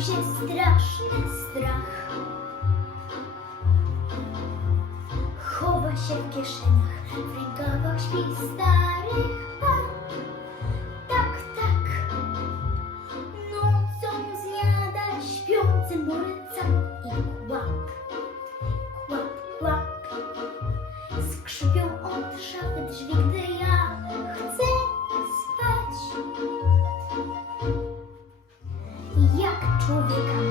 budził się straszny strach. Chowa się w kieszeniach, w rękawach śpi starych pan. 出中不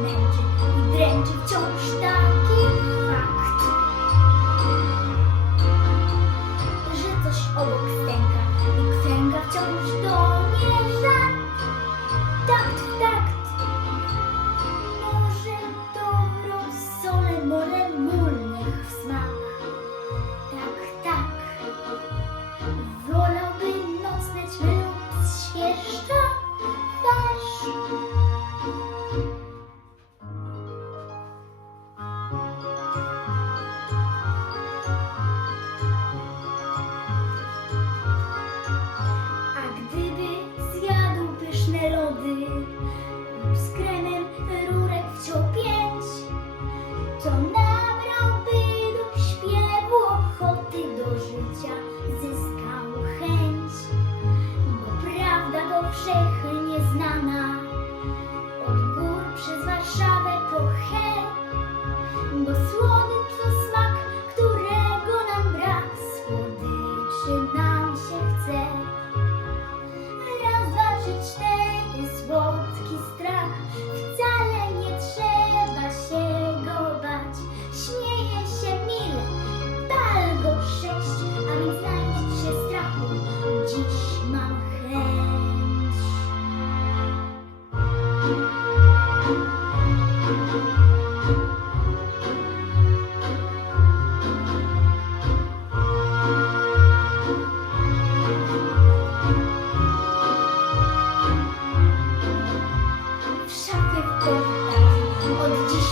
kremem rurek wciął pięć, to nabrał bylu śpiewu ochoty do życia, zyskał chęć, bo prawda powszechnie znana, od gór przez Warszawę po Hel, bo słodycz to smak, którego nam brak, słodyczy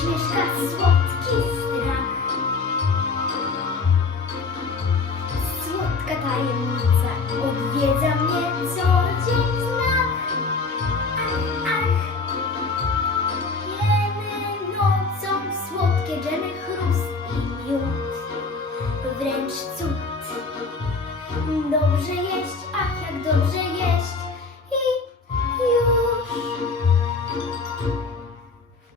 Усмішка сладкий страх, сладка таємниця об'єднання цього.